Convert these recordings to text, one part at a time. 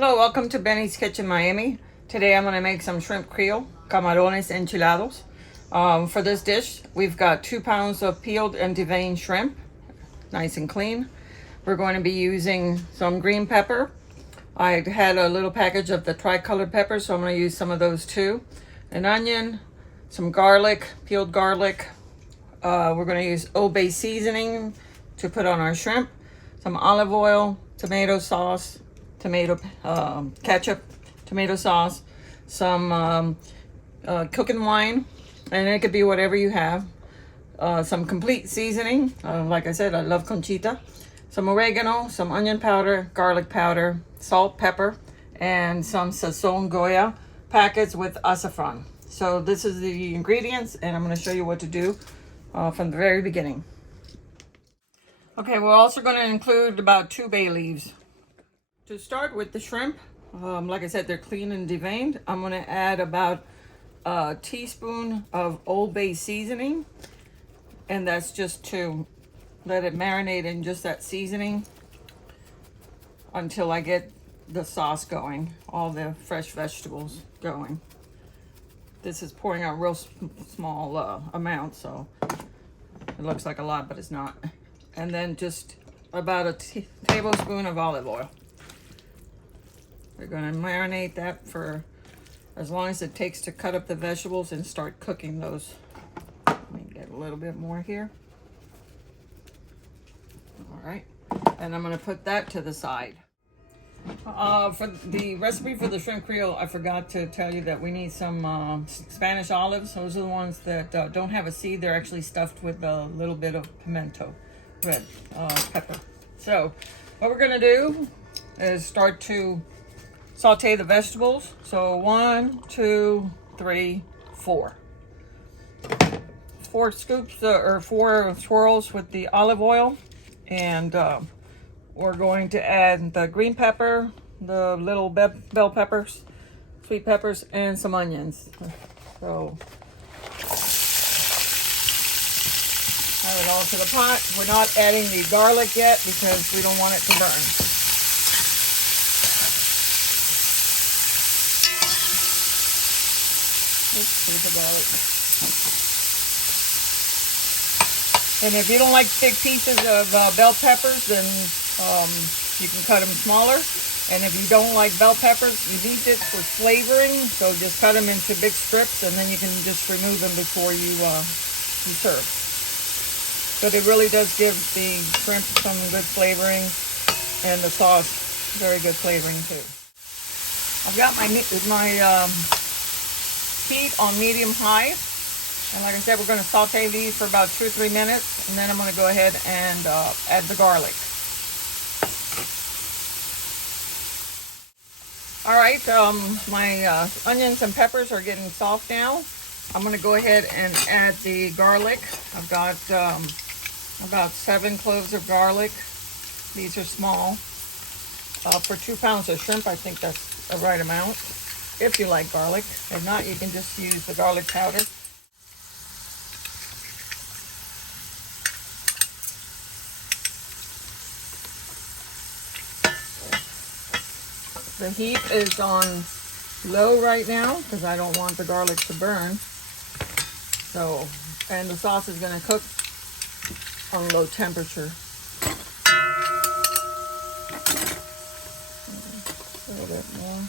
Hello, welcome to Benny's Kitchen Miami. Today I'm going to make some shrimp Creole, camarones enchilados. For this dish, we've got 2 pounds of peeled and deveined shrimp, nice and clean. We're going to be using some green pepper. I had a little package of the tri-colored peppers, so I'm going to use some of those too. An onion, some garlic, peeled garlic. We're going to use Old Bay seasoning to put on our shrimp, some olive oil, tomato sauce, tomato ketchup, tomato sauce, some cooking wine, and it could be whatever you have. Some complete seasoning. Like I said, I love Conchita. Some oregano, some onion powder, garlic powder, salt, pepper, and some Sazon Goya packets with Azafran. So this is the ingredients, and I'm going to show you what to do from the very beginning. Okay, we're also going to include about 2 bay leaves. To start with the shrimp, like I said, they're clean and deveined. I'm going to add about a teaspoon of Old Bay seasoning, and that's just to let it marinate in just that seasoning until I get the sauce going, all the fresh vegetables going. This is pouring out real small amount, so it looks like a lot, but it's not. And then just about a tablespoon of olive oil. We're going to marinate that for as long as it takes to cut up the vegetables and start cooking those. Let me get a little bit more here. All right, and I'm going to put that to the side. For the recipe for the shrimp Creole, I forgot to tell you that we need some Spanish olives. Those are the ones that don't have a seed. They're actually stuffed with a little bit of pimento, red pepper. So what we're going to do is start to saute the vegetables. So 1, 2, 3, 4. 4 scoops or 4 swirls with the olive oil, and we're going to add the green pepper, the little bell peppers, sweet peppers, and some onions. So add it all to the pot. We're not adding the garlic yet because we don't want it to burn. The garlic. And if you don't like big pieces of bell peppers, then you can cut them smaller. And if you don't like bell peppers, you need it for flavoring, so just cut them into big strips, and then you can just remove them before you serve. But it really does give the shrimp some good flavoring, and the sauce very good flavoring too. I've got my heat on medium-high, and like I said, we're going to saute these for about 2-3 minutes, and then I'm going to go ahead and add the garlic. All right, my onions and peppers are getting soft now. I'm going to go ahead and add the garlic. I've got about 7 cloves of garlic. These are small. For 2 pounds of shrimp, I think that's the right amount, if you like garlic. If not, you can just use the garlic powder. The heat is on low right now because I don't want the garlic to burn. So, and the sauce is going to cook on low temperature. A little bit more.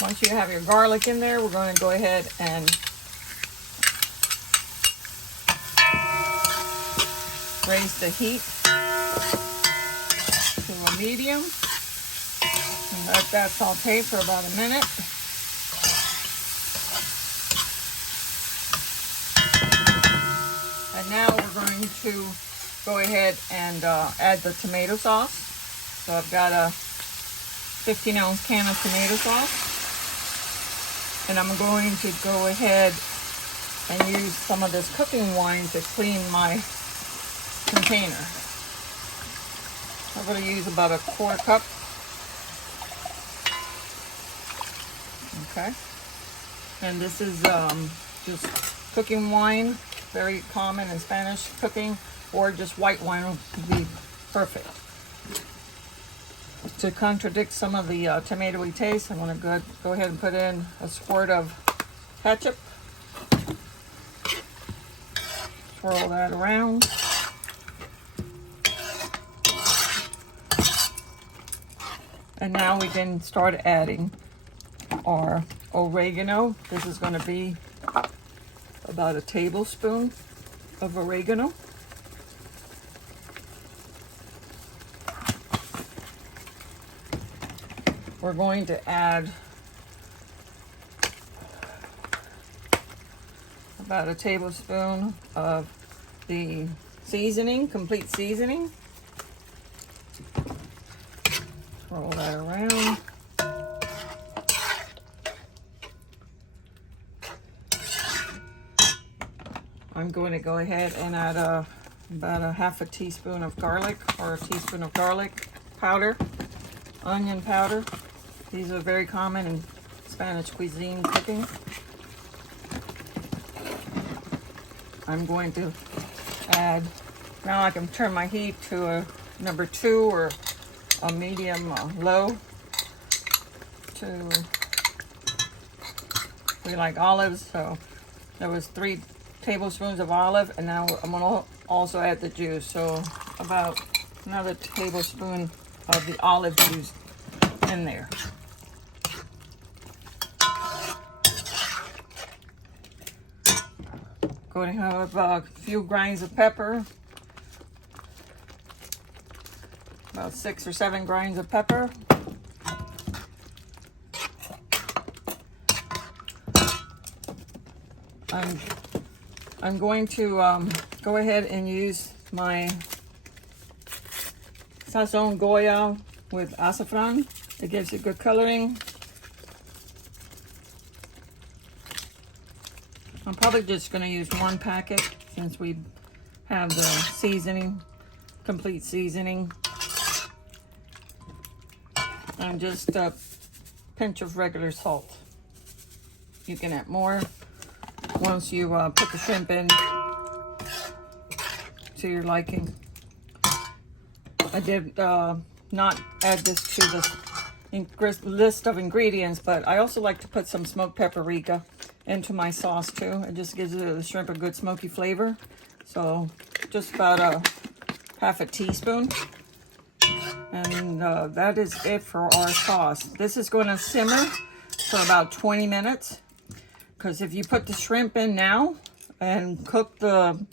Once you have your garlic in there, we're going to go ahead and raise the heat to a medium and let that saute for about a minute. And now we're going to go ahead and add the tomato sauce. So I've got a 15-ounce can of tomato sauce. And I'm going to go ahead and use some of this cooking wine to clean my container. I'm going to use about a 1/4 cup. Okay. And this is just cooking wine, very common in Spanish cooking, or just white wine would be perfect. To contradict some of the tomatoey taste, I'm going to go ahead and put in a squirt of ketchup. Swirl that around. And now we can start adding our oregano. This is going to be about a tablespoon of oregano. We're going to add about a tablespoon of the seasoning, complete seasoning. Roll that around. I'm going to go ahead and add about a 1/2 teaspoon of garlic, or a teaspoon of garlic powder, onion powder. These are very common in Spanish cuisine cooking. I'm going to add, now I can turn my heat to a number 2 or a medium low. We like olives, so there was 3 tablespoons of olive, and now I'm going to also add the juice, so about another tablespoon of the olive juice in there. Going to have a few grinds of pepper, about 6 or 7 grinds of pepper. I'm going to go ahead and use my Sazon Goya with Azafran. It gives you good coloring. I'm probably just going to use 1 packet since we have the seasoning, complete seasoning. And just a pinch of regular salt. You can add more once you put the shrimp in to your liking. I did not add this to the list of ingredients, but I also like to put some smoked paprika into my sauce too. It just gives the shrimp a good smoky flavor. So just about a 1/2 teaspoon. And that is it for our sauce. This is going to simmer for about 20 minutes. Because if you put the shrimp in now and cook the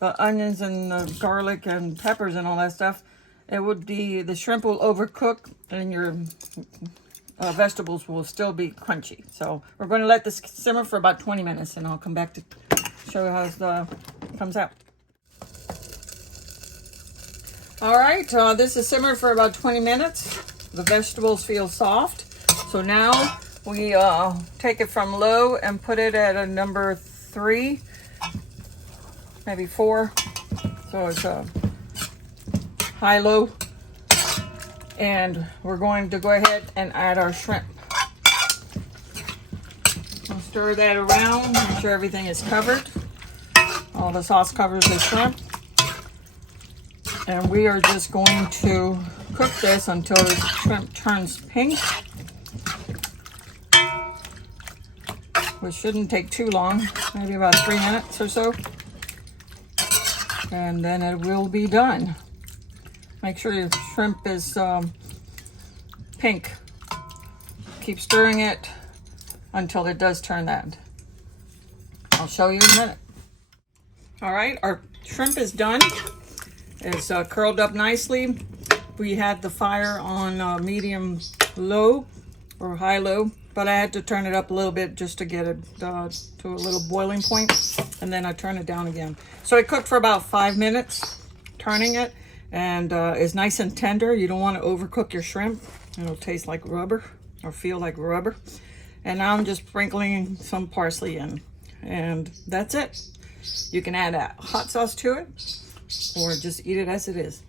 onions and the garlic and peppers and all that stuff, the shrimp will overcook and your vegetables will still be crunchy. So we're going to let this simmer for about 20 minutes, and I'll come back to show you how it comes out. All right, this is simmered for about 20 minutes. The vegetables feel soft. So now we take it from low and put it at a number 3, maybe 4. So it's a high-low. And we're going to go ahead and add our shrimp. I'll stir that around, make sure everything is covered. All the sauce covers the shrimp. And we are just going to cook this until the shrimp turns pink. Which shouldn't take too long, maybe about 3 minutes or so. And then it will be done. Make sure your shrimp is pink. Keep stirring it until it does turn that. I'll show you in a minute. All right, our shrimp is done. It's curled up nicely. We had the fire on medium low or high low, but I had to turn it up a little bit just to get it to a little boiling point, and then I turn it down again. So it cooked for about 5 minutes, turning it, and it's nice and tender. You don't want to overcook your shrimp. It'll taste like rubber or feel like rubber. And now I'm just sprinkling some parsley in, and that's it. You can add a hot sauce to it or just eat it as it is.